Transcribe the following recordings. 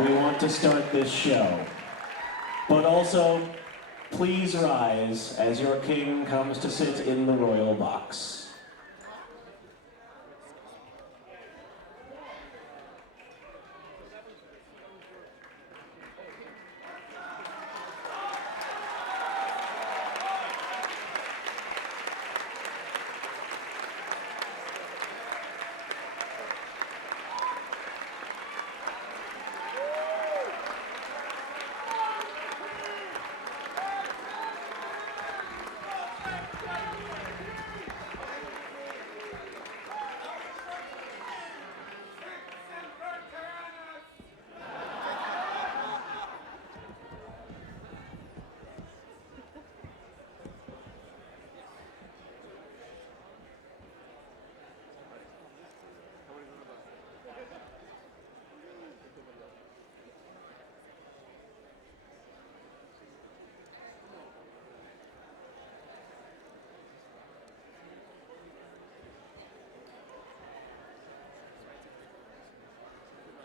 we want to start this show. But also, please rise as your king comes to sit in the royal box.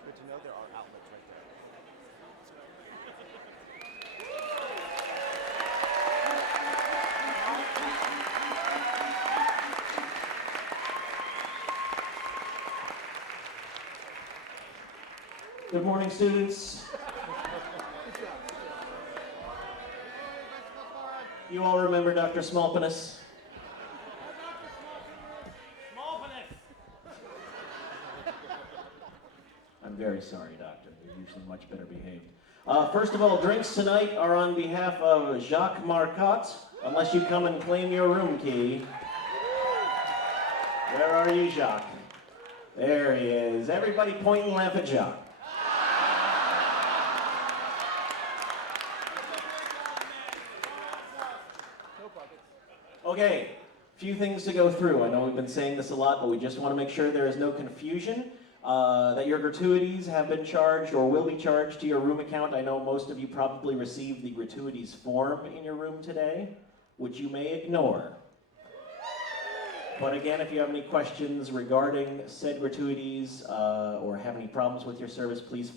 Good to know there are outlets right there. Good morning, students. You all remember Dr. Smallpenis? I'm very sorry, Doctor. You're usually much better behaved. First of all, drinks tonight are on behalf of Jacques Marcotte, unless you come and claim your room key. Where are you, Jacques? There he is. Everybody point and laugh at Jacques. Okay, few things to go through. I know we've been saying this a lot, but we just want to make sure there is no confusion. That your gratuities have been charged or will be charged to your room account. I know most of you probably received the gratuities form in your room today, which you may ignore. But again, if you have any questions regarding said gratuities or have any problems with your service, please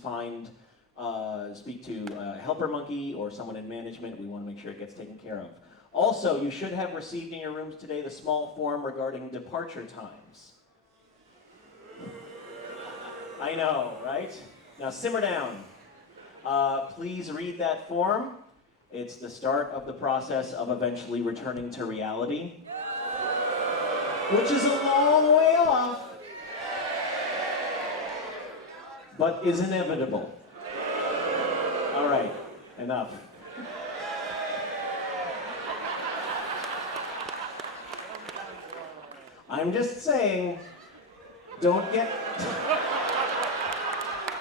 speak to Helper Monkey or someone in management. We want to make sure it gets taken care of. Also, you should have received in your rooms today the small form regarding departure times. I know, right? Now simmer down. Please read that form. It's the start of the process of eventually returning to reality, which is a long way off, but is inevitable. All right, enough. I'm just saying, don't get...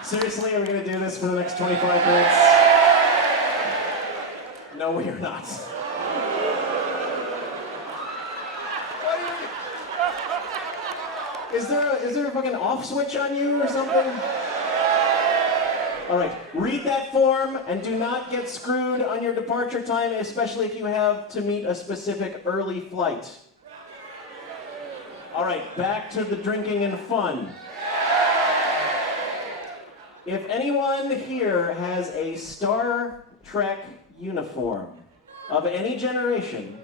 Seriously, are we going to do this for the next 25 minutes? No, we are not. Is there a fucking off switch on you or something? All right, read that form and do not get screwed on your departure time, especially if you have to meet a specific early flight. All right, back to the drinking and fun. If anyone here has a Star Trek uniform of any generation,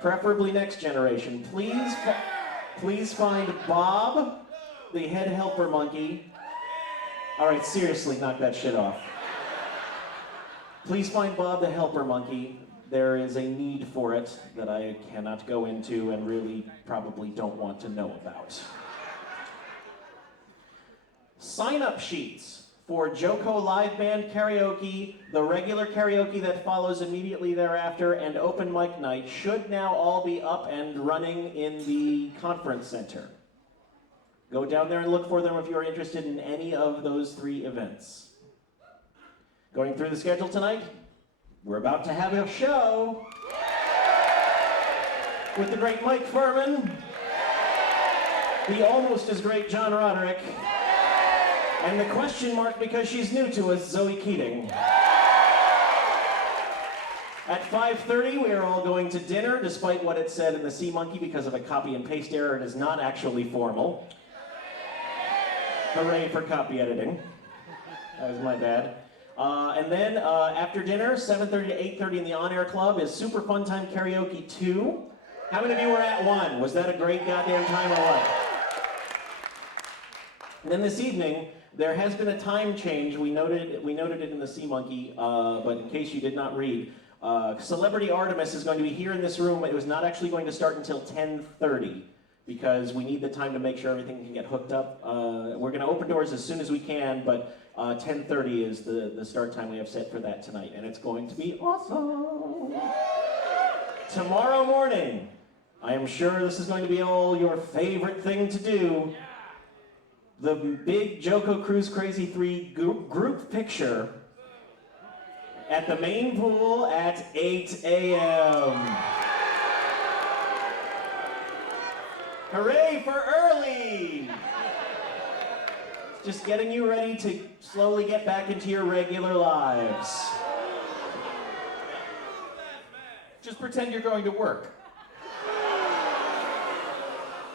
preferably next generation, please find Bob, the head helper monkey. All right, seriously, knock that shit off. Please find Bob, the helper monkey. There is a need for it that I cannot go into and really probably don't want to know about. Sign-up sheets for JoCo live band karaoke, the regular karaoke that follows immediately thereafter, and open mic night should now all be up and running in the conference center. Go down there and look for them if you're interested in any of those three events. Going through the schedule tonight, we're about to have a show with the great Mike Phirman, the almost as great John Roderick, and the question mark because she's new to us, Zoe Keating. At 5:30, we are all going to dinner, despite what it said in the Sea Monkey because of a copy and paste error. It is not actually formal. Hooray for copy editing. That was my bad. And then after dinner, 7:30 to 8:30 in the On-Air Club is Super Fun Time Karaoke 2. How many of you were at 1? Was that a great goddamn time or what? And then this evening, there has been a time change. We noted it in the Sea Monkey, but in case you did not read, Celebrity Artemis is going to be here in this room. It was not actually going to start until 10:30 because we need the time to make sure everything can get hooked up. We're going to open doors as soon as we can, but 10:30 is the start time we have set for that tonight, and it's going to be awesome. Tomorrow morning, I am sure this is going to be all your favorite thing to do. The big JoCo Cruise Crazy 3 group picture at the main pool at 8 a.m. Hooray for early! Just getting you ready to slowly get back into your regular lives. Just pretend you're going to work.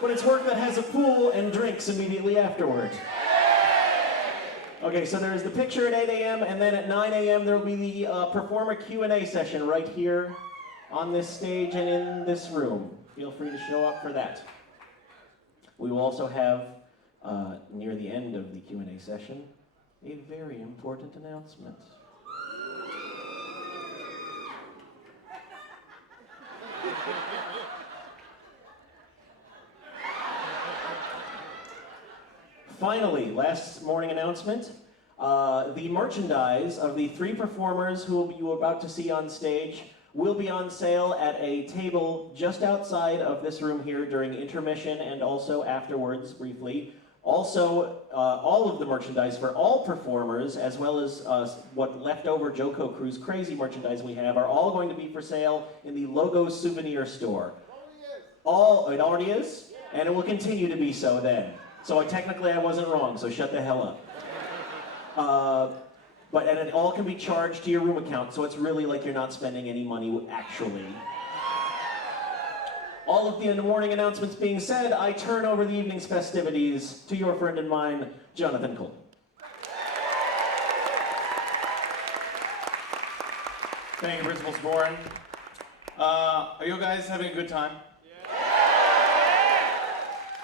But it's work that has a pool and drinks immediately afterward. Okay, so there's the picture at 8 a.m. and then at 9 a.m. there will be the performer Q&A session right here on this stage and in this room. Feel free to show up for that. We will also have, near the end of the Q&A session, a very important announcement. Finally, last morning announcement, the merchandise of the 3 performers who you are about to see on stage will be on sale at a table just outside of this room here during intermission and also afterwards briefly. Also, all of the merchandise for all performers, as well as what leftover JoCo Cruise Crazy merchandise we have, are all going to be for sale in the Logo Souvenir Store. It already is, and it will continue to be so then. So technically I wasn't wrong, so shut the hell up. And it all can be charged to your room account, so it's really like you're not spending any money actually. All of the morning announcements being said, I turn over the evening's festivities to your friend and mine, Jonathan Cole. Thank you, Principal Sporen. Are you guys having a good time? Yeah.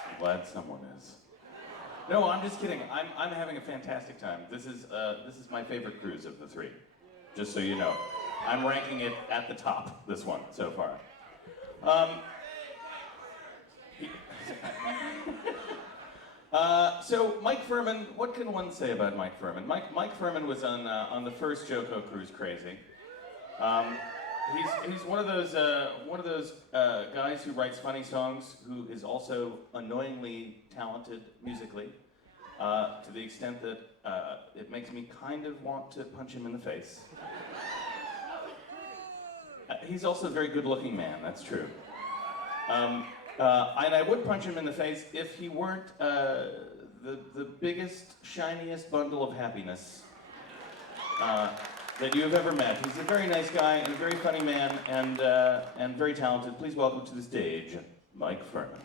I'm glad someone is. No, I'm just kidding. I'm having a fantastic time. This is my favorite cruise of the 3. Just so you know, I'm ranking it at the top. This one so far. So Mike Phirman, what can one say about Mike Phirman? Mike Phirman was on the first JoCo Cruise Crazy. He's one of those guys who writes funny songs, who is also annoyingly talented musically, to the extent that it makes me kind of want to punch him in the face. He's also a very good-looking man. That's true. And I would punch him in the face if he weren't the biggest, shiniest bundle of happiness that you have ever met. He's a very nice guy and a very funny man and very talented. Please welcome to the stage, Mike Phirman.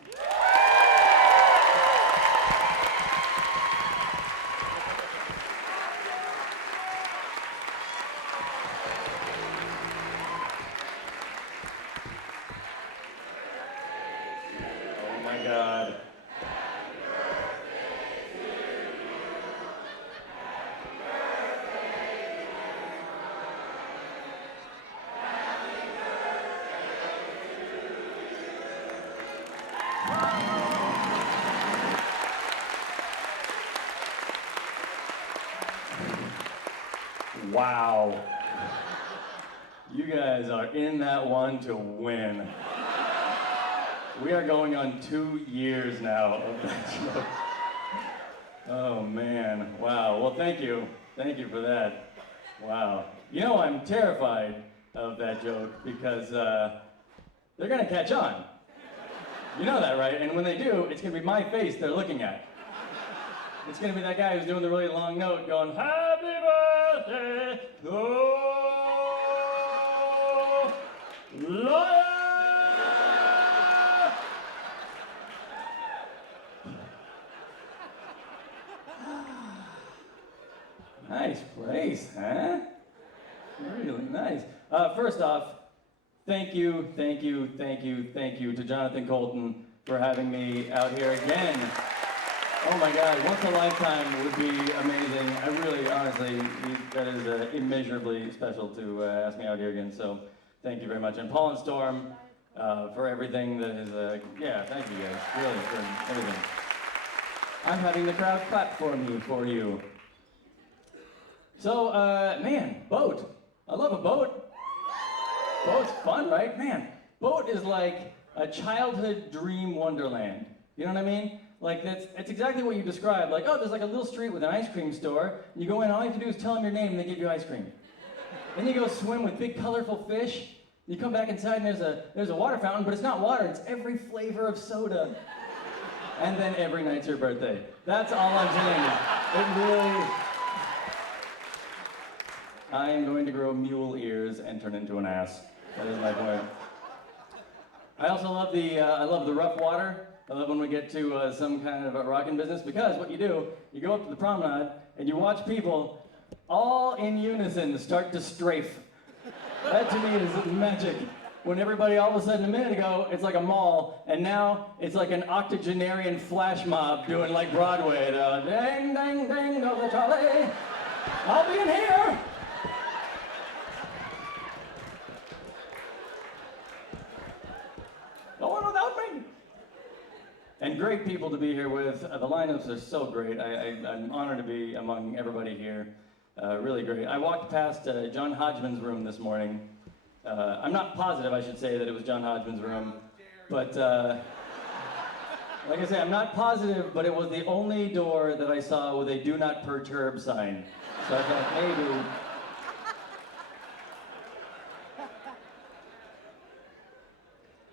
Oh my God. Wow. You guys are in that one to win. We are going on 2 years now of that joke. Oh man, wow. Well, thank you. Thank you for that. Wow. You know, I'm terrified of that joke because they're gonna catch on. You know that, right? And when they do, it's gonna be my face they're looking at. It's gonna be that guy who's doing the really long note going, "Happy birthday to Lawyer!" Nice place, huh? Really nice. First off, thank you to Jonathan Colton for having me out here again. Oh my God, once a lifetime would be amazing. I really, honestly, that is immeasurably special to ask me out here again, so thank you very much. And Paul and Storm, for everything that is, yeah, thank you guys, really, for everything. I'm having the crowd clap for me, for you. So, man, boat. I love a boat. Boat's fun, right? Man, boat is like a childhood dream wonderland. You know what I mean? Like, it's exactly what you described. Like, oh, there's like a little street with an ice cream store. You go in, all you have to do is tell them your name and they give you ice cream. Then you go swim with big colorful fish. You come back inside and there's a water fountain, but it's not water, it's every flavor of soda. And then every night's your birthday. That's all I'm saying. It really... I am going to grow mule ears and turn into an ass. That is my point. I also love I love the rough water. I love when we get to some kind of a rockin' business, because what you do, you go up to the promenade and you watch people all in unison start to strafe. That to me is magic. When everybody all of a sudden, a minute ago, it's like a mall, and now it's like an octogenarian flash mob doing like Broadway. Ding, ding, ding, go the trolley. I'll be in here. No one without me. And great people to be here with. The lineups are so great. I'm honored to be among everybody here. Really great. I walked past John Hodgman's room this morning. I'm not positive, I should say, that it was John Hodgman's room. But like I say, I'm not positive, but it was the only door that I saw with a "Do Not Perturb" sign. So I thought maybe.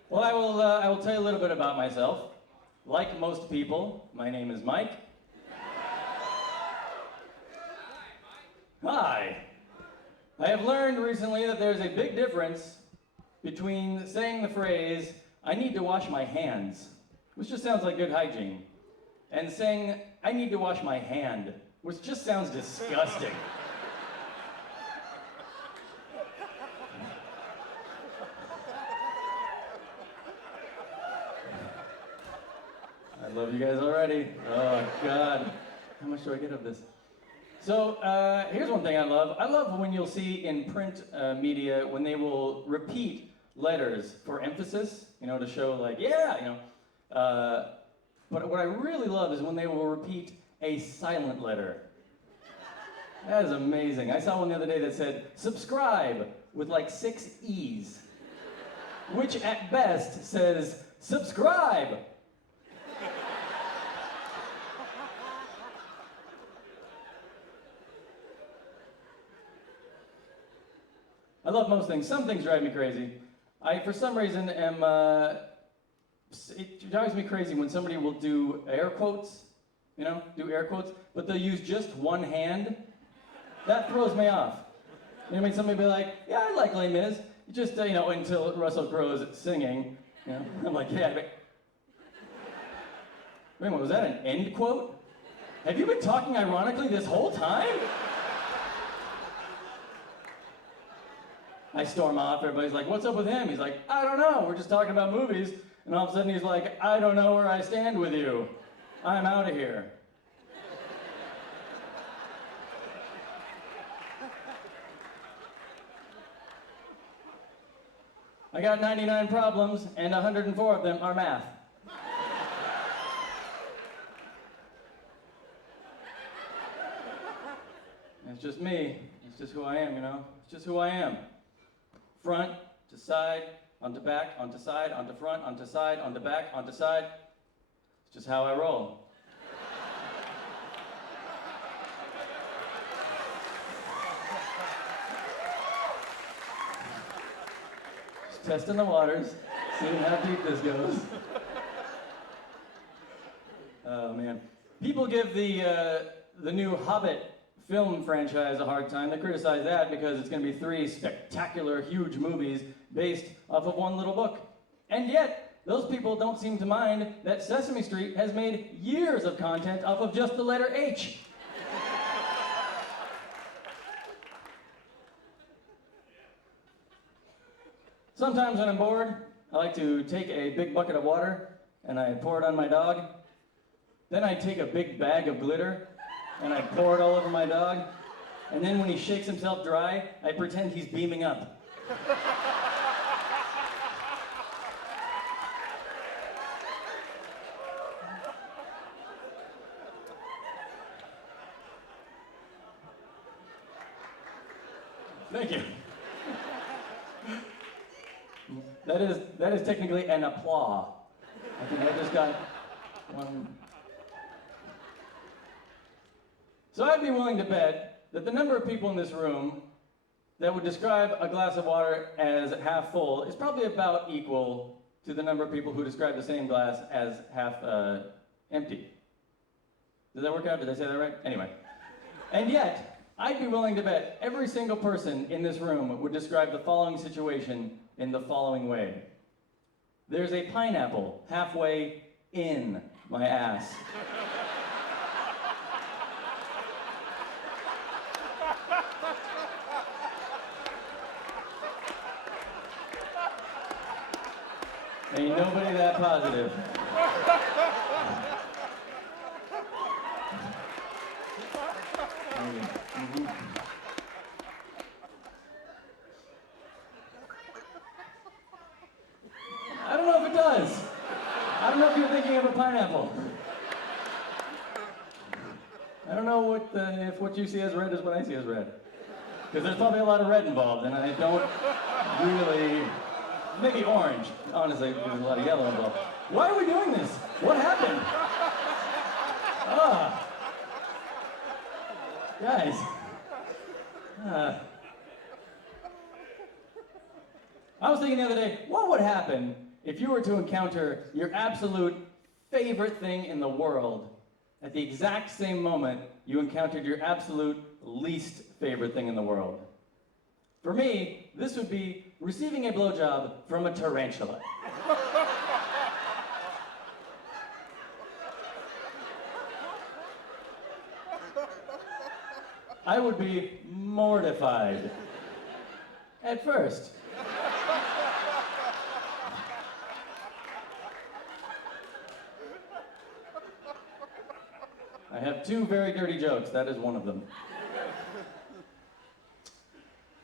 Well, I will tell you a little bit about myself. Like most people, my name is Mike. Hi. I have learned recently that there's a big difference between saying the phrase, "I need to wash my hands," which just sounds like good hygiene, and saying, "I need to wash my hand," which just sounds disgusting. I love you guys already. Oh, God. How much do I get of this? So, here's one thing I love. I love when you'll see in print media when they will repeat letters for emphasis, you know, to show like, yeah, you know. But what I really love is when they will repeat a silent letter. That is amazing. I saw one the other day that said, "subscribe," with like 6 E's, which at best says, "subscribe." I love most things. Some things drive me crazy. I, for some reason, it drives me crazy when somebody will do air quotes, you know, do air quotes, but they'll use just one hand. That throws me off. You know what I mean? Somebody will be like, "Yeah, I like Les Mis," just, you know, until Russell Crowe's singing, you know. I'm like, yeah, but... Wait a minute, was that an end quote? Have you been talking ironically this whole time? I storm off, everybody's like, "What's up with him?" He's like, "I don't know, we're just talking about movies." And all of a sudden he's like, "I don't know where I stand with you. I'm out of here." I got 99 problems, and 104 of them are math. It's just me. It's just who I am, you know? It's just who I am. Front to side, onto back, onto side, onto front, onto side, onto back, onto side. It's just how I roll. Just testing the waters, seeing how deep this goes. Oh man. People give the new Hobbit film franchise a hard time. They criticize that because it's going to be 3 spectacular, huge movies based off of one little book. And yet, those people don't seem to mind that Sesame Street has made years of content off of just the letter H. Sometimes when I'm bored, I like to take a big bucket of water and I pour it on my dog. Then I take a big bag of glitter and I pour it all over my dog. And then when he shakes himself dry, I pretend he's beaming up. Thank you. That is technically an applause. I think I just got one. So I'd be willing to bet that the number of people in this room that would describe a glass of water as half full is probably about equal to the number of people who describe the same glass as half empty. Does that work out? Did I say that right? Anyway. And yet, I'd be willing to bet every single person in this room would describe the following situation in the following way. There's a pineapple halfway in my ass. Ain't nobody that positive. Mm-hmm. I don't know if it does. I don't know if you're thinking of a pineapple. I don't know if what you see as red is what I see as red. Because there's probably a lot of red involved, and I don't really... Maybe orange. Honestly, there's a lot of yellow involved. Why are we doing this? What happened? Guys. I was thinking the other day, what would happen if you were to encounter your absolute favorite thing in the world at the exact same moment you encountered your absolute least favorite thing in the world? For me, this would be receiving a blowjob from a tarantula. I would be mortified. At first. I have two very dirty jokes. That is one of them.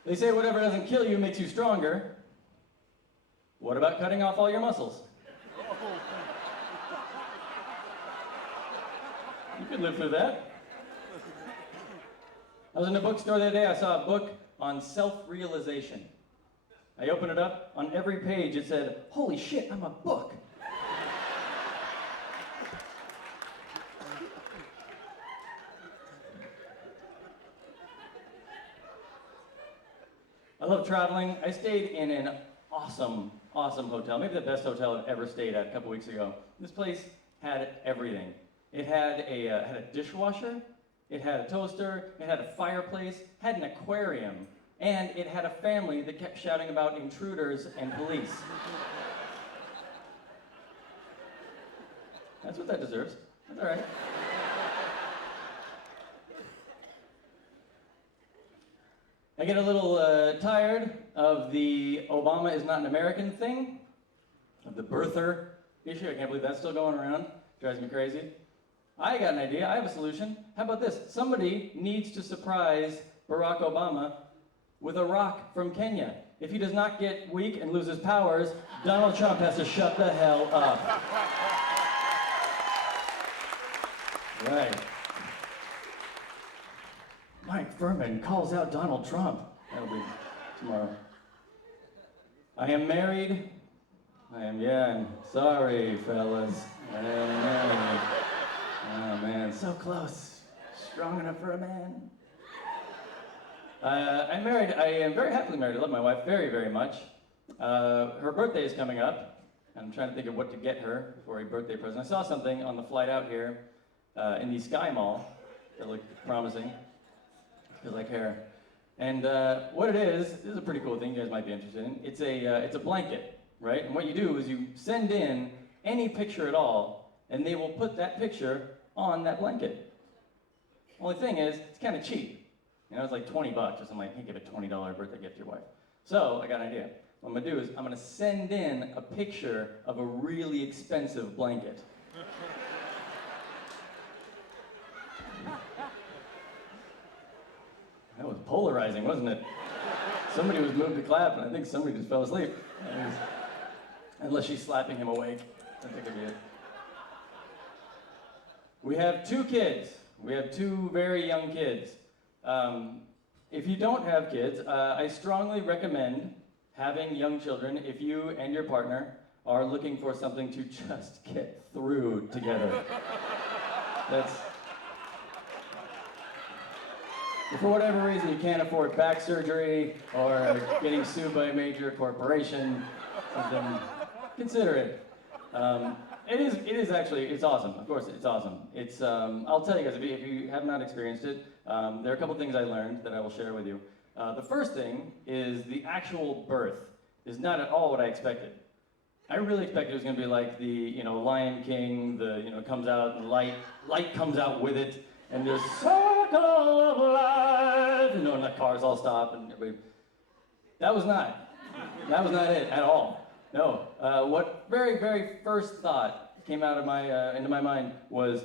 They say whatever doesn't kill you makes you stronger. What about cutting off all your muscles? You could live through that. I was in a bookstore the other day. I saw a book on self-realization. I opened it up. On every page it said, "Holy shit, I'm a book." I love traveling. I stayed in an awesome hotel, maybe the best hotel I've ever stayed at a couple weeks ago. This place had everything. It had a dishwasher, it had a toaster, it had a fireplace, had an aquarium, and it had a family that kept shouting about intruders and police. That's what that deserves. That's all right. I get a little tired of the Obama is not an American thing, of the birther issue. I can't believe that's still going around. Drives me crazy. I got an idea. I have a solution. How about this? Somebody needs to surprise Barack Obama with a rock from Kenya. If he does not get weak and loses powers, Donald Trump has to shut the hell up. Right. Mike Phirman calls out Donald Trump. That'll be tomorrow. I am married. I'm sorry, fellas. I am married. Oh man, so close. Strong enough for a man. I'm married. I am very happily married. I love my wife very, very much. Her birthday is coming up. I'm trying to think of what to get her for a birthday present. I saw something on the flight out here in the Sky Mall that looked promising. I like hair. And what it is a pretty cool thing you guys might be interested in. It's a blanket, right? And what you do is you send in any picture at all, and they will put that picture on that blanket. Only thing is, it's kind of cheap. You know, it's like $20 or something. Like, you can't give a $20 birthday gift to your wife. So I got an idea. what I'm gonna do is I'm gonna send in a picture of a really expensive blanket. That was polarizing, wasn't it? Somebody was moved to clap, and I think somebody just fell asleep. Unless she's slapping him awake. I think it'd be it. We have 2 kids. We have 2 very young kids. If you don't have kids, I strongly recommend having young children if you and your partner are looking for something to just get through together. If for whatever reason you can't afford back surgery or getting sued by a major corporation, something, consider it. It is actually, it's awesome. Of course, it's awesome. It's, I'll tell you guys, if you have not experienced it, there are a couple things I learned that I will share with you. The first thing is the actual birth is not at all what I expected. I really expected it was going to be like the, Lion King, comes out and light comes out with it, and there's circle of life, and the cars all stop, and everybody. That was not it at all. No, what very, very first thought came out of into my mind was,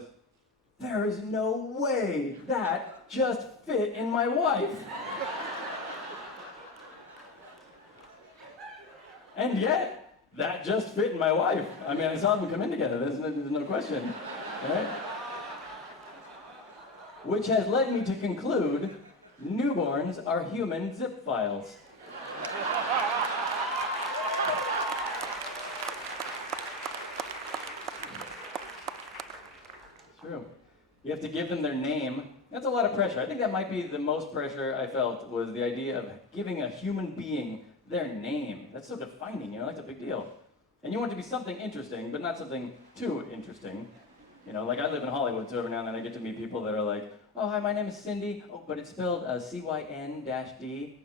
there is no way that just fit in my wife. And yet, that just fit in my wife. I mean, I saw them come in together, there's no question, right? Which has led me to conclude, newborns are human zip files. True. You have to give them their name. That's a lot of pressure. I think that might be the most pressure I felt, was the idea of giving a human being their name. That's so defining, that's a big deal. And you want it to be something interesting, but not something too interesting. Like I live in Hollywood, so every now and then I get to meet people that are like, oh, hi, my name is Cindy. Oh, but it's spelled C-Y-N-D.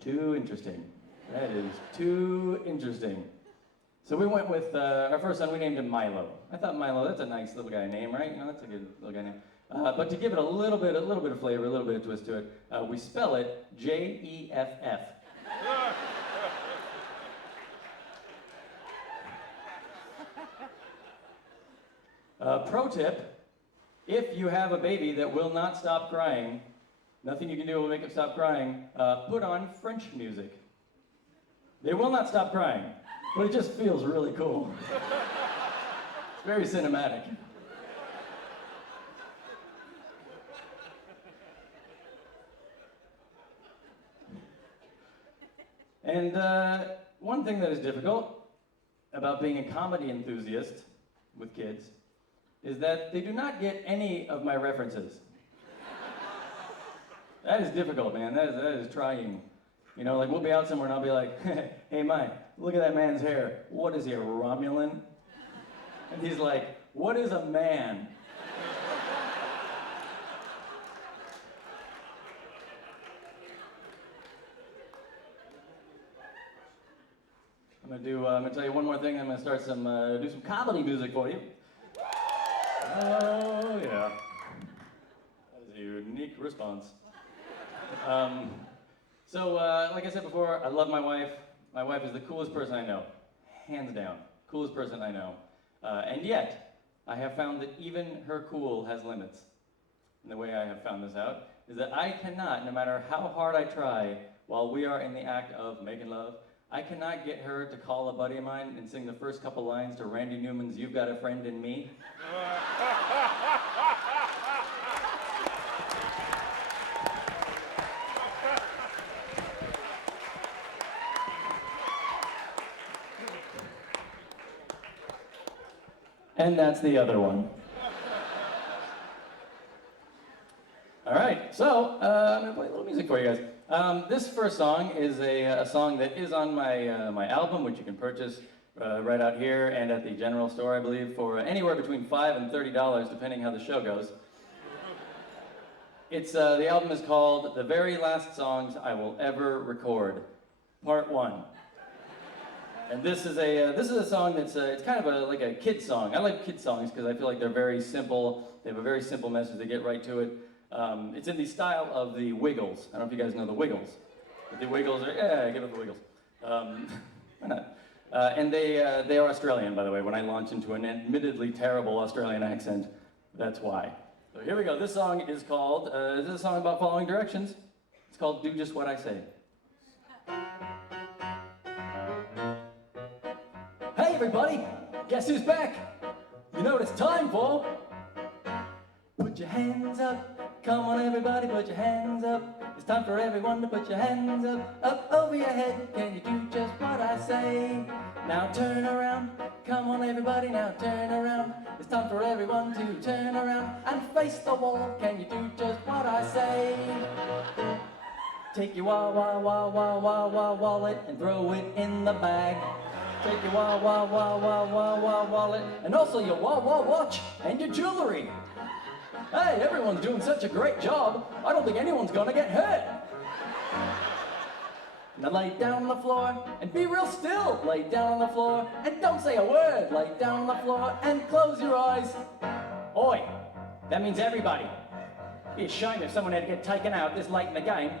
Too interesting. That is too interesting. So we went with our first son, we named him Milo. I thought Milo, that's a nice little guy name, right? That's a good little guy name. But to give it a little bit of flavor, a little bit of twist to it, we spell it J-E-F-F. Pro tip, if you have a baby that will not stop crying, nothing you can do will make it stop crying, put on French music. They will not stop crying, but it just feels really cool. It's very cinematic. And one thing that is difficult about being a comedy enthusiast with kids is that they do not get any of my references. That is difficult, man. That is trying. Like we'll be out somewhere and I'll be like, hey, Mike, look at that man's hair. What is he, a Romulan? And he's like, what is a man? I'm gonna tell you one more thing. I'm gonna start do some comedy music for you. Oh yeah, that is a unique response. Like I said before, I love my wife. My wife is the coolest person I know, hands down, coolest person I know. And yet, I have found that even her cool has limits. And the way I have found this out is that I cannot, no matter how hard I try, while we are in the act of making love, I cannot get her to call a buddy of mine and sing the first couple lines to Randy Newman's "You've Got a Friend in Me." And that's the other one. All right, so I'm gonna play a little music for you guys. This first song is a song that is on my album, which you can purchase right out here and at the general store, I believe, for anywhere between $5 and $30, depending how the show goes. The album is called "The Very Last Songs I Will Ever Record," Part 1. And this is a song that's it's kind of like a kid song. I like kid songs because I feel like they're very simple. They have a very simple message. They get right to it. It's in the style of the Wiggles. I don't know if you guys know the Wiggles. The Wiggles are, yeah, give it the Wiggles. Why not? And they are Australian, by the way. When I launch into an admittedly terrible Australian accent, that's why. So here we go. This song is called, this is a song about following directions. It's called Do Just What I Say. Hey everybody, guess who's back? You know what it's time for? Put your hands up, come on everybody, put your hands up. It's time for everyone to put your hands up over your head. Can you do just what I say? Now turn around, come on everybody, now turn around. It's time for everyone to turn around and face the wall. Can you do just what I say? Take your wallet and throw it in the bag. Take your wallet and also your watch and your jewelry. Hey, everyone's doing such a great job, I don't think anyone's gonna get hurt. Now lay down on the floor and be real still. Lay down on the floor and don't say a word. Lay down on the floor and close your eyes. Oi, that means everybody. Be a shame if someone had to get taken out this late in the game.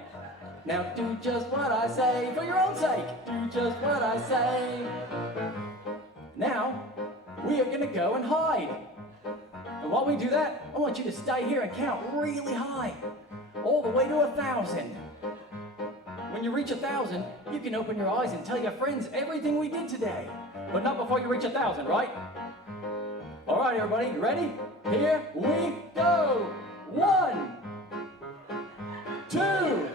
Now do just what I say for your own sake. Do just what I say. Now, we are gonna go and hide. And while we do that, I want you to stay here and count really high, all the way to 1,000. When you reach 1,000, you can open your eyes and tell your friends everything we did today. But not before you reach 1,000, right? All right, everybody, you ready? Here we go. 1, 2,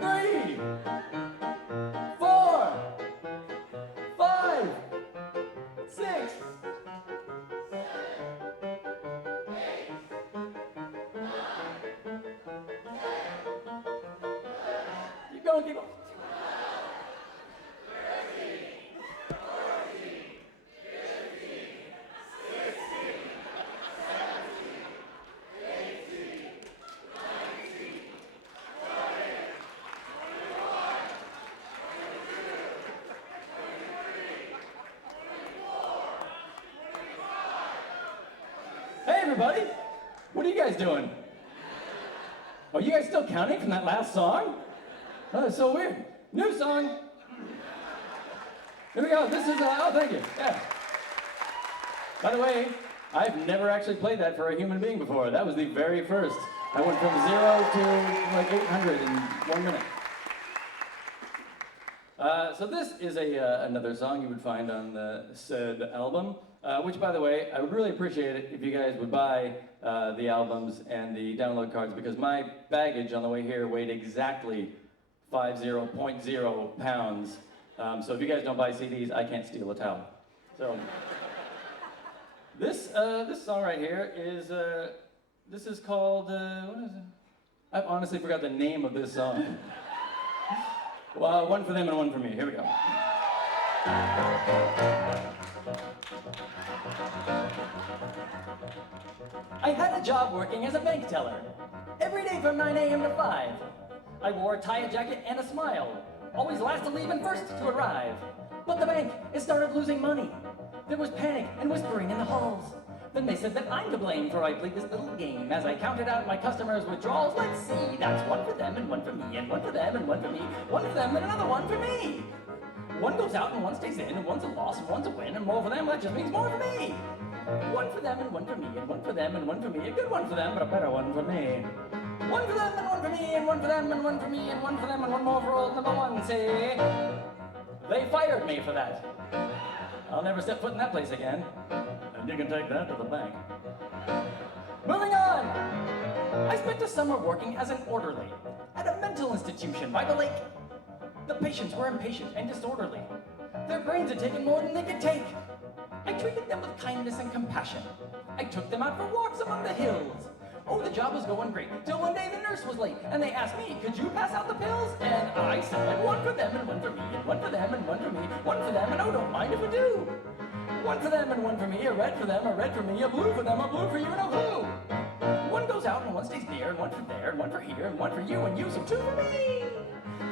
3, 4, 5, 6. Keep going, keep going. 13. Hey everybody, what are you guys doing? Are you guys still counting from that last song? Oh, that's so weird. New song. Here we go. This is, oh, thank you. Yeah. By the way, I've never actually played that for a human being before. That was the very first. I went from 0 to like 800 in 1 minute. So this is another song you would find on the said album, which, by the way, I would really appreciate it if you guys would buy the albums and the download cards, because my baggage on the way here weighed exactly 50.0 pounds. So if you guys don't buy CDs, I can't steal a towel. So this song right here is this is called what is it? I honestly forgot the name of this song. Well, one for them and one for me. Here we go. I had a job working as a bank teller, every day from 9 a.m. to 5. I wore a tie, a jacket, and a smile, always last to leave and first to arrive. But the bank, it started losing money. There was panic and whispering in the halls. Then they said that I'm to blame, for I played this little game. As I counted out my customers' withdrawals, let's see, that's one for them and one for me, and one for them and one for me, one for them and another one for me. One goes out and one stays in, and one's a loss and one's a win, and more for them, that just means more for me. One for them and one for me, and one for them and one for me, a good one for them, but a better one for me. One for them and one for me, and one for them and one for me, and one for them and one more for old number one, see? They fired me for that. I'll never step foot in that place again. And you can take that to the bank. Moving on! I spent a summer working as an orderly at a mental institution by the lake. The patients were impatient and disorderly. Their brains had taken more than they could take. I treated them with kindness and compassion. I took them out for walks among the hills. Oh, the job was going great, till one day the nurse was late, and they asked me, could you pass out the pills? And I said, one for them and one for me, and one for them and one for me, one for them, and oh, don't mind if I do. One for them and one for me, a red for them, a red for me, a blue for them, a blue for you, and a blue. One goes out and one stays near, and one for there, and one for here, and one for you, and you, so two for me.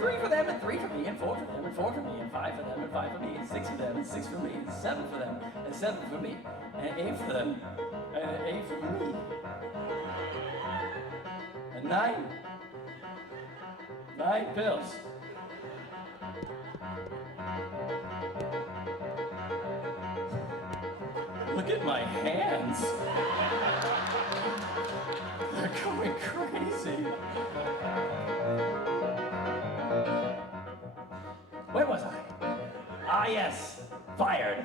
Three for them, and three for me, and four for them, and four for me, and five for them, and five for me, and six for them, and six for me, and seven for them, and seven for me, and eight for them, and eight for me. And nine night pills. Look at my hands. They're going crazy. Where was I? Ah, yes, fired.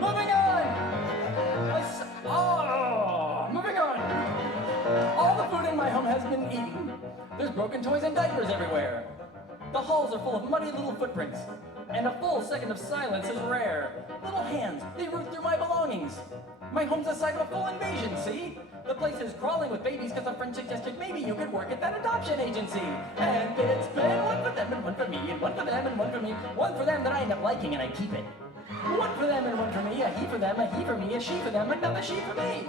Moving on! Moving on! All the food in my home has been eaten. There's broken toys and diapers everywhere. The halls are full of muddy little footprints. And a full second of silence is rare. Little hands, they root through my belongings. My home's a site of a full invasion, see? The place is crawling with babies because a friend suggested maybe you could work at that adoption agency. And it's been one for them and one for me, and one for them and one for me. One for them that I end up liking and I keep it. One for them and one for me, a he for them, a he for me, a she for them, another she for me.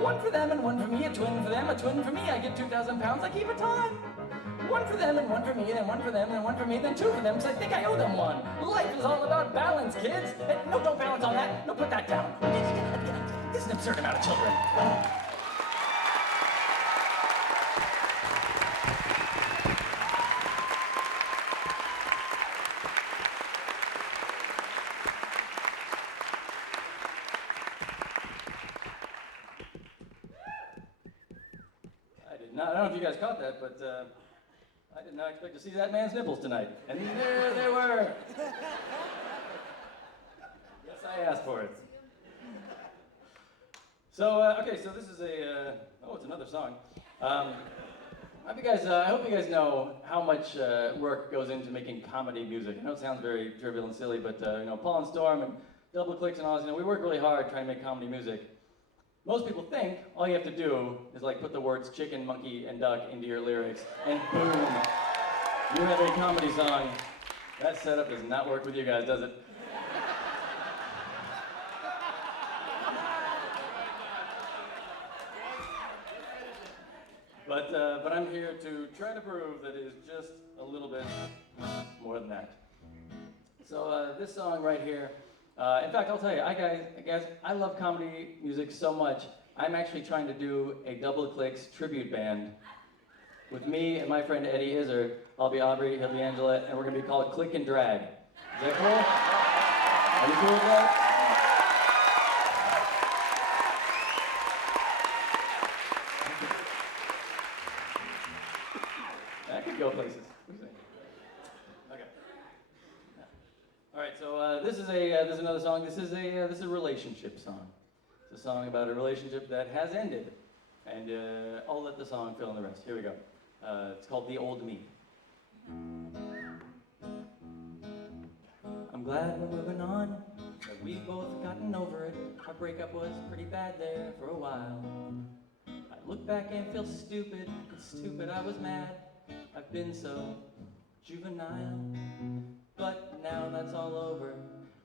One for them and one for me, a twin for them, a twin for me. I get 2,000 pounds, I keep a ton. One for them and one for me, then one for them, then one for me, then two for them, because I think I owe them one. Life is all about balance, kids. No, don't balance on that. No, put that down. This is an absurd amount of children. I don't know if you guys caught that, but I did not expect to see that man's nipples tonight. And there they were. Yes, I asked for it. So, okay, so this is it's another song. I hope you guys know how much work goes into making comedy music. I know it sounds very trivial and silly, but Paul and Storm and Double Clicks and all this, we work really hard trying to make comedy music. Most people think all you have to do is put the words chicken, monkey, and duck into your lyrics, and boom, you have a comedy song. That setup does not work with you guys, does it? But I'm here to try to prove that it is just a little bit more than that. So this song right here, in fact, I'll tell you, guys, I love comedy music so much, I'm actually trying to do a Double Clicks tribute band with me and my friend Eddie Izzard. I'll be Aubrey, he'll be Angela, and we're going to be called Click and Drag. Is that cool? Are you cool with that? That could go places. What do you think? Okay. All right, so this is another song. This is a relationship song. It's a song about a relationship that has ended, and I'll let the song fill in the rest. Here we go. It's called "The Old Me." I'm glad we're moving on, that we've both gotten over it. Our breakup was pretty bad there for a while. I look back and feel stupid. It's stupid I was mad. I've been so juvenile. But now that's all over,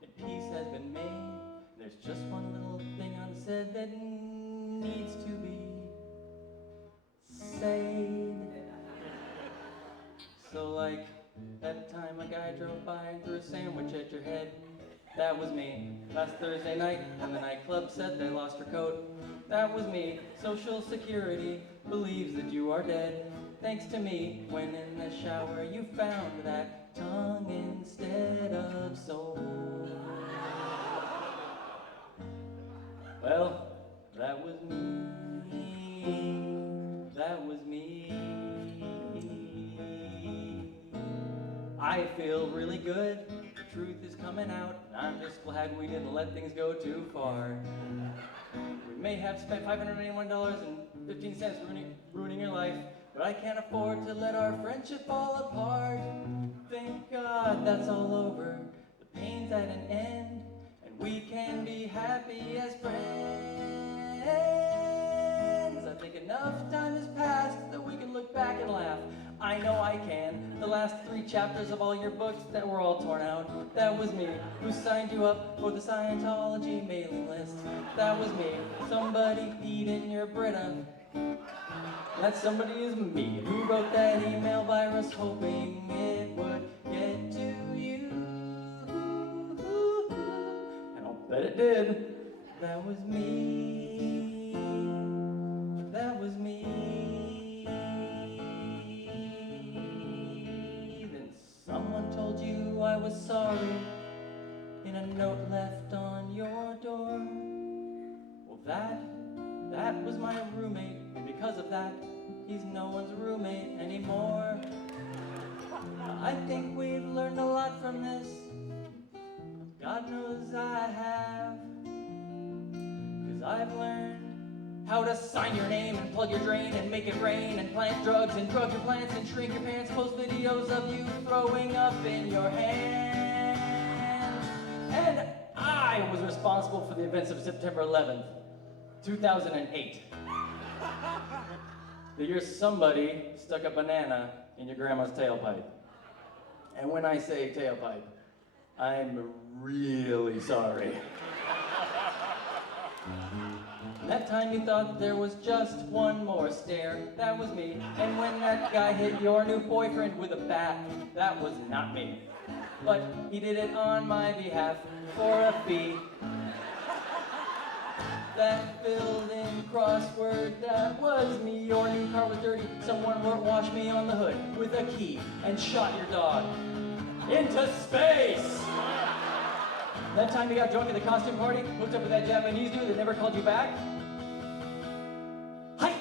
and peace has been made. There's just one little thing unsaid that needs to be said. So like that time a guy drove by and threw a sandwich at your head. That was me. Last Thursday night when the nightclub said they lost her coat. That was me. Social Security believes that you are dead. Thanks to me, when in the shower you found that tongue instead of soul. Well, that was me. That was me. I feel really good. The truth is coming out. I'm just glad we didn't let things go too far. We may have spent $581.15 ruining your life, but I can't afford to let our friendship fall apart. Thank God that's all over. The pain's at an end, and we can be happy as friends. I think enough time has passed that we can look back and laugh. I know I can. The last last 3 chapters of all your books that were all torn out. That was me who signed you up for the Scientology mailing list. That was me. Somebody peed in your Brita. That somebody is me who wrote that email virus hoping it would get to you. And I'll bet it did. That was me. That was me. Then someone told you I was sorry in a note left on your door. Well, that was my roommate, and because of that, he's no one's roommate anymore. I think we've learned a lot from this. God knows I have. 'Cause I've learned how to sign your name and plug your drain and make it rain and plant drugs and drug your plants and shrink your pants, post videos of you throwing up in your hands. And I was responsible for the events of September 11th, 2008. The year somebody stuck a banana in your grandma's tailpipe. And when I say tailpipe, I'm really sorry. That time you thought there was just one more stare, that was me. And when that guy hit your new boyfriend with a bat, that was not me. But he did it on my behalf for a fee. That filled in crossword, that was me. Your new car was dirty, someone wrote "wash me" on the hood with a key and shot your dog into space. That time you got drunk at the costume party, hooked up with that Japanese dude that never called you back. Hi!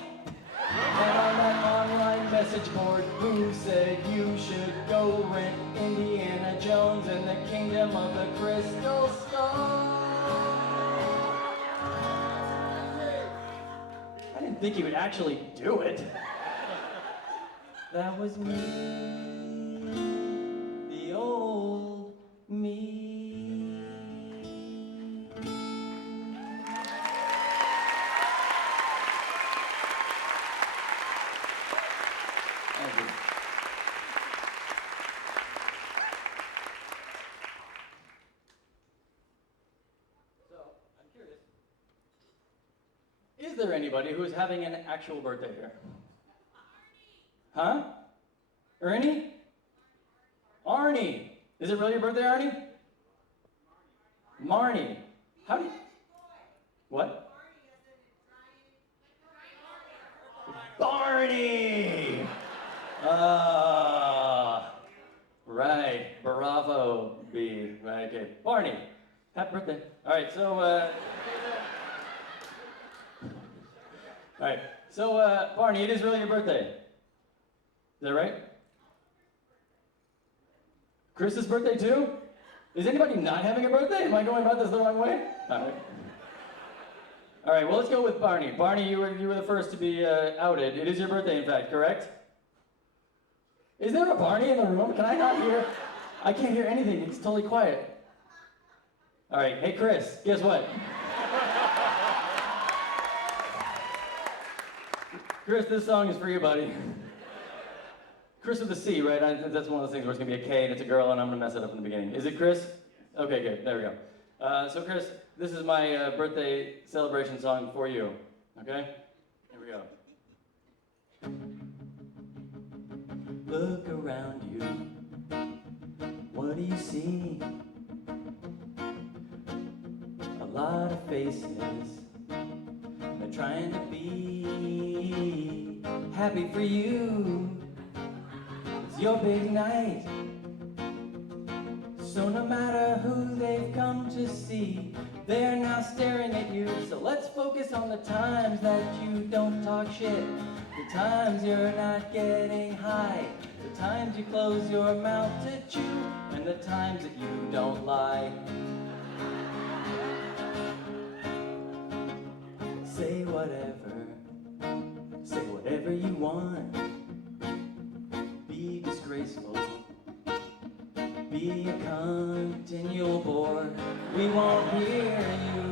And on that online message board, who said you should go rent Indiana Jones and the Kingdom of the Crystal Skull? I didn't think he would actually do it. That was me, the old me. Thank you. So, I'm curious. Is there anybody who is having an actual birthday here? Huh? Ernie? Arnie. Is it really your birthday, Arnie? Marnie. How do you... What? Barney! Right. Bravo, B. Right, okay. Barney. Happy birthday. All right, so, all right, so, Barney, it is really your birthday. Is that right? Chris's birthday too? Is anybody not having a birthday? Am I going about this the wrong way? All right. All right, well, let's go with Barney. Barney, you were the first to be outed. It is your birthday, in fact, correct? Is there a Barney in the room? Can I not hear? I can't hear anything. It's totally quiet. All right, hey, Chris, guess what? Chris, this song is for you, buddy. Chris with a C, right? That's one of those things where it's gonna be a K and it's a girl and I'm gonna mess it up in the beginning. Is it Chris? Okay, good, there we go. So Chris, this is my birthday celebration song for you, okay? Here we go. Look around you, what do you see? A lot of faces, they're trying to be happy for you. It's your big night, so no matter who they've come to see, they're now staring at you. So let's focus on the times that you don't talk shit, the times you're not getting high, the times you close your mouth to chew, and the times that you don't lie. Say whatever you want. Be disgraceful, be a continual bore. We won't hear you.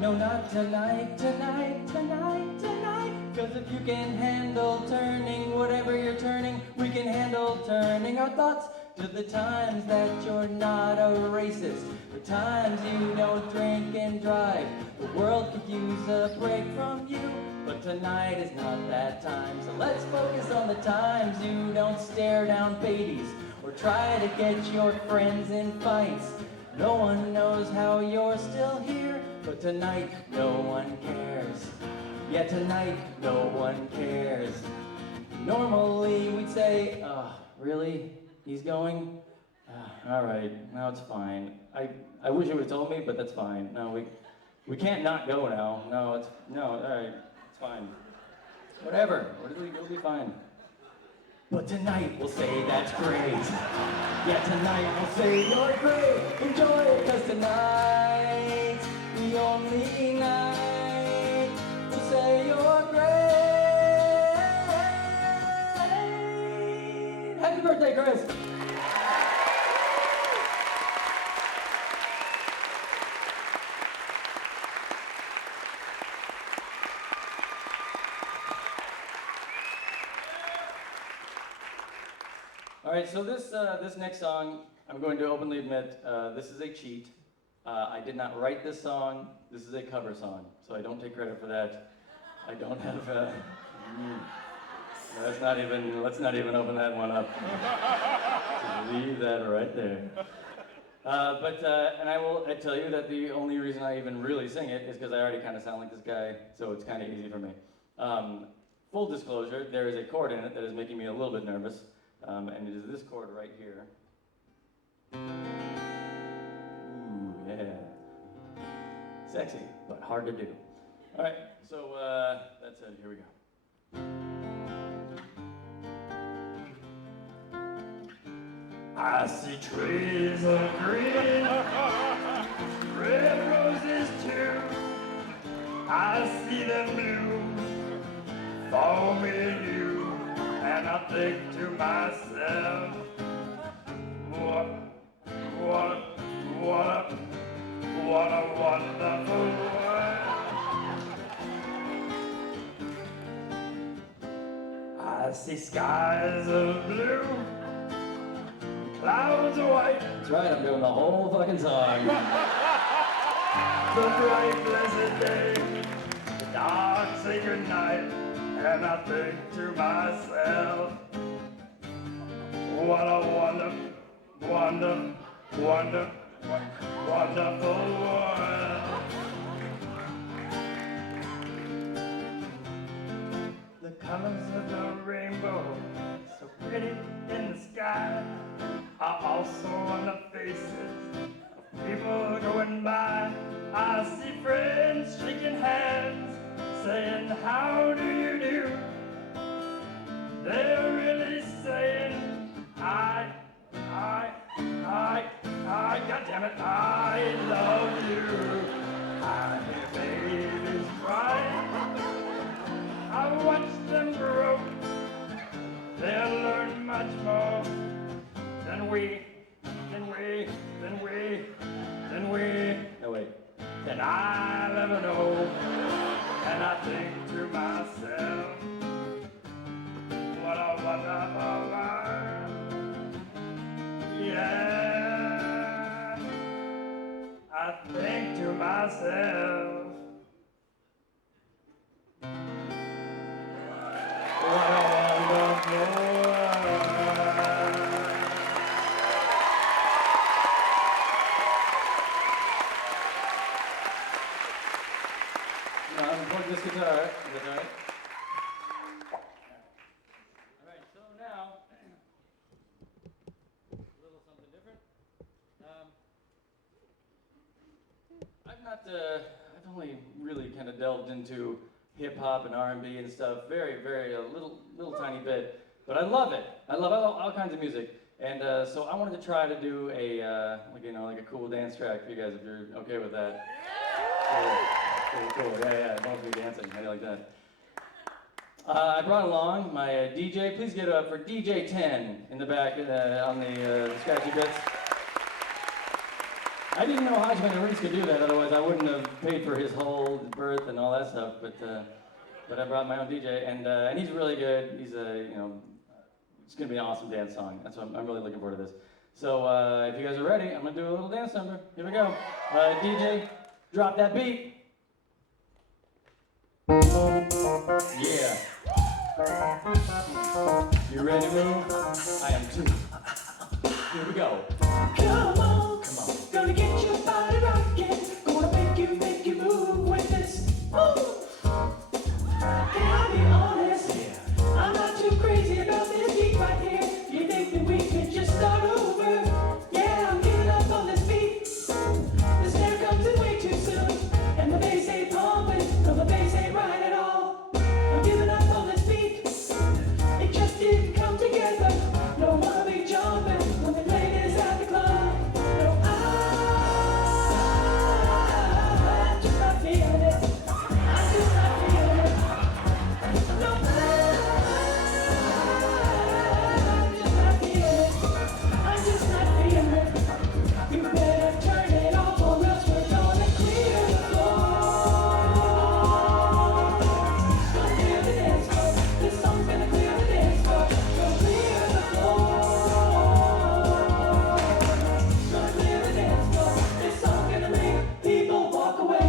No, not tonight, tonight, tonight, tonight. 'Cause 'Cause if you can handle turning whatever you're turning, we can handle turning our thoughts to the times that you're not a racist, the times you don't drink and drive. The world could use a break from you, but tonight is not that time. So let's focus on the times you don't stare down babies or try to get your friends in fights. No one knows how you're still here, but tonight no one cares. Yeah, tonight no one cares. Normally we'd say, really? He's going? All right, now it's fine. I wish you would have told me, but that's fine. No, we can't not go now. No, all right, it's fine. Whatever, it'll be fine. But tonight we'll say that's great. Yeah, tonight we'll say you're great. Enjoy it, 'cause tonight's the only night we'll say you're great. Happy birthday, Chris. All right, so this next song, I'm going to openly admit, this is a cheat. I did not write this song. This is a cover song, so I don't take credit for that. I don't have. Let's not even open that one up. Just leave that right there. And I will tell you that the only reason I even really sing it is because I already kind of sound like this guy, so it's kind of easy for me. Full disclosure, there is a chord in it that is making me a little bit nervous. And it is this chord right here. Ooh, yeah. Sexy, but hard to do. All right, so that said, here we go. I see trees of green, red roses too. I see them blue for me and you. And I think to myself, what a wonderful world. I see skies of blue, clouds of white. That's right, I'm doing the whole fucking song. The bright blessed day, the dark sacred night. And I think to myself, what a wonderful world. The colors of the rainbow, so pretty in the sky, are also on the faces of people going by. I see friends shaking hands, saying, how do you do? They're really saying, God damn it, I love you. I hear babies cry. I watch them grow. They'll learn much more than I'll ever know. And I think to myself, what a wonderful world. Yeah, I think to myself, what a wonderful world. Unplug this guitar. Is that all right? All right, so now, a little something different. I've only really kind of delved into hip hop and R&B and stuff, very, a little tiny bit. But I love it. I love all kinds of music. And so I wanted to try to do a, like a cool dance track for you guys, if you're okay with that. Cool. Yeah, don't be dancing. How do you like that? I brought along my DJ. Please get up for DJ 10 in the back on the scratchy bits. I didn't know Hajime Reese could do that, otherwise I wouldn't have paid for his whole birth and all that stuff, but but I brought my own DJ, and he's really good. He's it's gonna be an awesome dance song. That's what I'm really looking forward to this. So if you guys are ready, I'm gonna do a little dance number. Here we go. DJ, drop that beat. Yeah. You ready to move? I am too. Here we go. Come on, gonna get your body rocking. Gonna make you move with this move. Can I be honest? Yeah. I'm not too crazy about this beat right here. You think that we could just start over? Yeah, I'm giving up on this beat. The snare comes in way too soon, and the bass ain't pumping. No, the bass ain't right at all. I'm giving up on this beat. It just didn't come together. Don't wanna be jumping when they play this at the club. No, I'm just not feeling it. I'm just not feeling it. No, I'm just not feeling it. I'm just not feeling it. You better turn it off or else we're gonna clear the floor. Gonna clear the dance floor. This song's gonna clear the dance floor. Gonna clear the floor. Gonna clear the dance floor. This song's gonna make people walk away.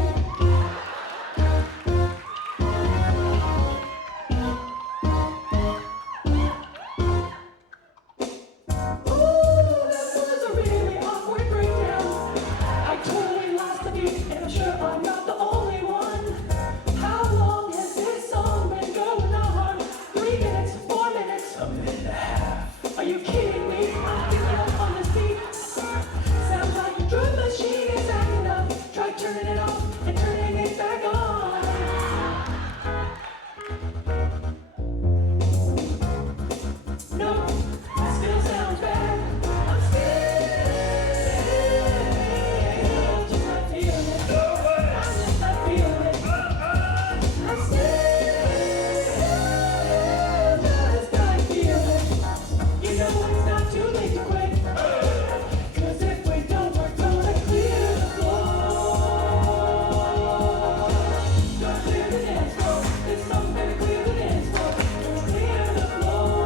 Ooh, that was a really awkward breakdown. I totally lost the beat, and I'm sure I'm not the only one. How long has this song been going on? 3 minutes, 4 minutes, A minute and a half. are you kidding me? I'm giving up on this beat. Sounds like your drum machine is acting up. Try turning it off and turning it back on. No, it still sounds bad. I'm still just not feeling it. I'm just not feeling it. I'm still just not feeling it. You know it's not too late to quit. 'Cause if we don't, we're gonna clear the floor. Gonna clear the dance floor. This song's gonna clear the dance floor. Gonna clear the floor.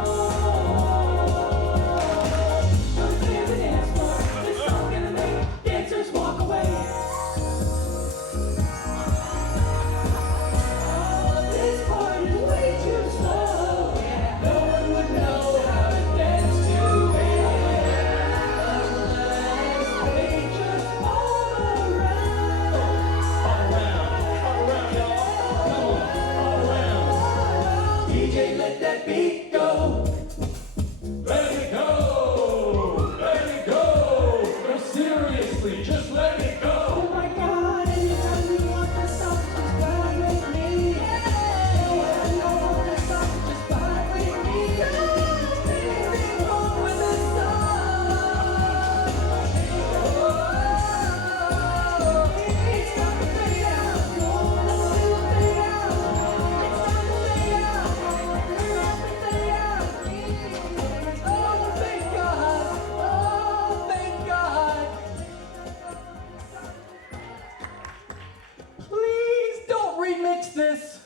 Gonna clear the dance floor. This song's gonna make dancers walk away. Oh, this part is way too slow. No one would know how to dance to it unless they just all around. All around, y'all. Come on, all around. DJ, let that beat go. Let it go! Let it go! No, seriously, just let it go! Oh my God, anytime you want to stop, just vibe with me. Anytime you want to stop, just vibe with me. Anything wrong with the song? It's time to fade out. Let's do a fade out. It's time to fade out. It's time to fade out. Oh, thank God. Oh, thank God. Please don't remix this.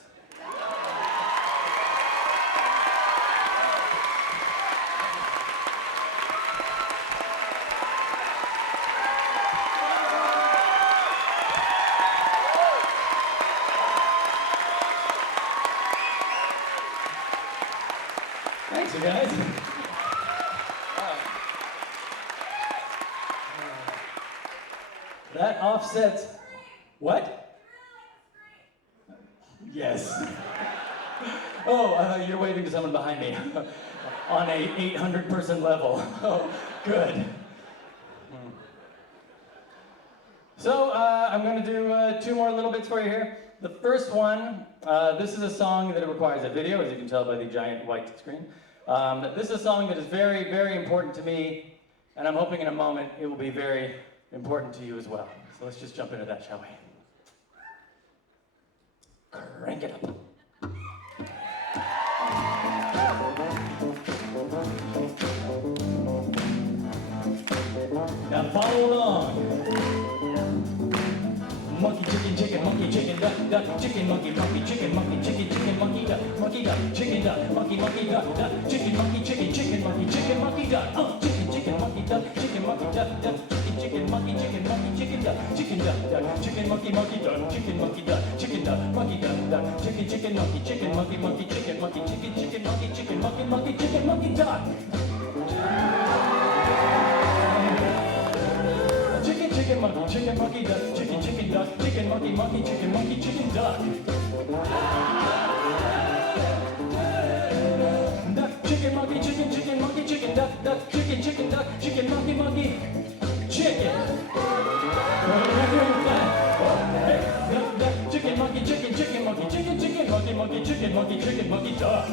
Thanks, you guys. That offsets. What? Yes. Oh, you're waving to someone behind me on a 800-person level. Oh, good. So I'm going to do 2 more little bits for you here. The first one, this is a song that requires a video, as you can tell by the giant white screen. This is a song that is very, very important to me, and I'm hoping in a moment it will be very important to you as well. So let's just jump into that, shall we? Crank it up. Now follow along. Monkey, chicken, chicken, monkey, chicken, duck, duck, chicken monkey, monkey, chicken monkey, chicken, chicken monkey, duck, chicken duck, monkey, monkey, duck, duck, chicken monkey, chicken monkey, duck, chicken monkey, duck, chicken monkey, duck, duck, chicken monkey, chicken duck, duck, chicken monkey, duck, chicken monkey, duck, chicken duck, monkey, duck, duck, chicken monkey, chicken monkey, chicken monkey, chicken monkey, duck. Chicken monkey, duck, chicken duck, chicken monkey, chicken duck. Duck, chicken monkey, chicken duck, duck, chicken duck, chicken monkey, chicken. Duck, duck, chicken monkey, chicken monkey, duck.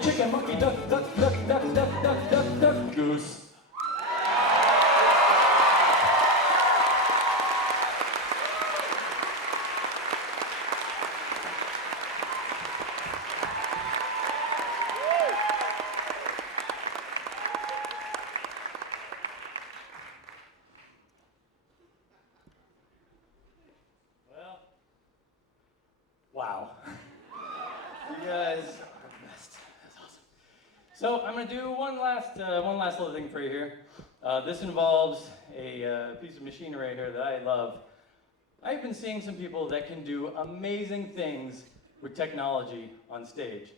Chicken, monkey, duck, goose. Well, wow. You guys are the best. That's awesome. So I'm going to do one last little thing for you here. This involves a piece of machinery here that I love. I've been seeing some people that can do amazing things with technology on stage.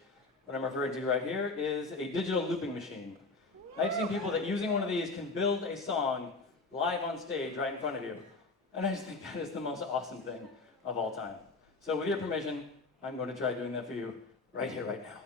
What I'm referring to right here is a digital looping machine. I've seen people that using one of these can build a song live on stage right in front of you. And I just think that is the most awesome thing of all time. So with your permission, I'm going to try doing that for you right here, right now.